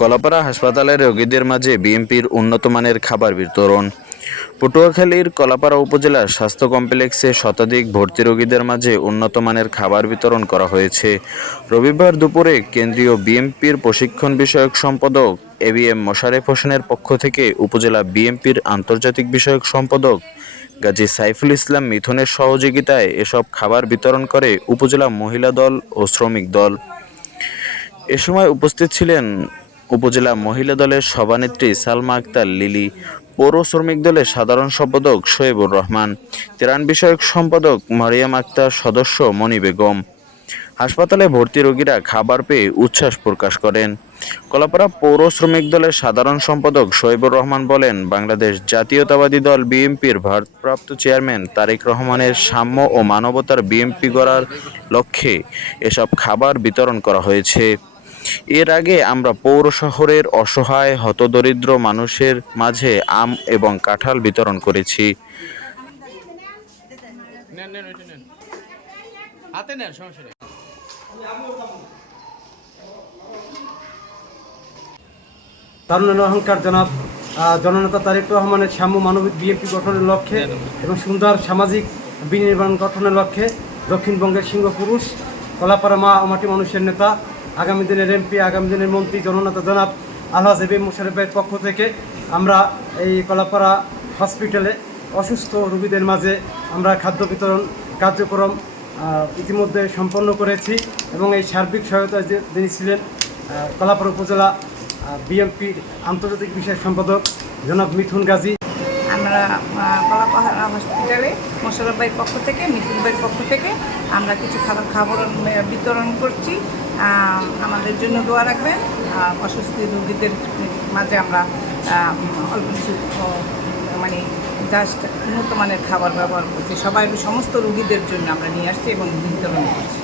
কলাপাড়া হাসপাতালের রোগীদের মাঝে বিএমপির উন্নতমানের খাবার বিতরণ। পটুয়াখালীর কলাপাড়া উপজেলার স্বাস্থ্য কমপ্লেক্সে শতাধিক ভর্তি রোগীদের মাঝে উন্নতমানের খাবার বিতরণ করা হয়েছে। রবিবার দুপুরে কেন্দ্রীয় বিএমপির প্রশিক্ষণ বিষয়ক সম্পাদক এবিএম মোশারেফ হোসেনের পক্ষ থেকে উপজেলা বিএমপির আন্তর্জাতিক বিষয়ক সম্পাদক গাজী সাইফুল ইসলাম মিথুনের সহযোগিতায় এসব খাবার বিতরণ করে উপজেলা মহিলা দল ও শ্রমিক দল। এ সময় উপস্থিত ছিলেন উপজেলা মহিলা দলের সভানেত্রী সালমা আক্তার লিলি, পৌর শ্রমিক দলের সাধারণ সম্পাদক শোয়েবুর রহমান, ত্রাণ বিষয়ক সম্পাদক মারিয়াম আক্তার, সদস্য মনি বেগম। হাসপাতালে ভর্তি রোগীরা খাবার পেয়ে উচ্ছ্বাস প্রকাশ করেন। কলাপাড়া পৌর শ্রমিক দলের সাধারণ সম্পাদক শোয়েবুর রহমান বলেন, বাংলাদেশ জাতীয়তাবাদী দল বিএনপির ভারপ্রাপ্ত চেয়ারম্যান তারেক রহমানের সাম্য ও মানবতার বিএনপি গড়ার লক্ষ্যে এসব খাবার বিতরণ করা হয়েছে। এর আগে আমরা পৌর শহরের অসহায় হতদরিদ্র মানুষের মাঝে আম এবং কাঁঠাল বিতরণ করেছি। তারুণ্যের অহংকার জনাব জননেতা তারেক রহমানের সাম্য মানবিক বিএনপি গঠনের লক্ষ্যে এবং সুন্দর সামাজিক বিনির্মাণ গঠনের লক্ষ্যে দক্ষিণবঙ্গের সিংহপুরুষ কলাপাড়া মা ও মাটি মানুষের নেতা, আগামী দিনের এমপি, আগামী দিনের মন্ত্রী জননেতা জনাব আলহাজ এবিএম মোশারেফ ভাইয়ের পক্ষ থেকে আমরা এই কলাপাড়া হসপিটালে অসুস্থ রোগীদের মাঝে আমরা খাদ্য বিতরণ কার্যক্রম ইতিমধ্যে সম্পন্ন করেছি এবং এই সার্বিক সহায়তা যিনি ছিলেন কলাপাড়া উপজেলা বিএমপির আন্তর্জাতিক বিষয়ক সম্পাদক জনাব মিথুন গাজী। আমরা কলাপাড়া হসপিটালে মোশাররফ ভাইয়ের পক্ষ থেকে, মিথুন ভাইয়ের পক্ষ থেকে আমরা কিছু খাবার বিতরণ করছি। আমাদের জন্য দোয়া রাখবেন। অসুস্থ রোগীদের মাঝে আমরা অল্প কিছু মানে জাস্ট উন্নত মানের খাবার ব্যবহার করছি। সবাই সমস্ত রোগীদের জন্য আমরা নিয়ে আসছি এবং বিতরণ করছি।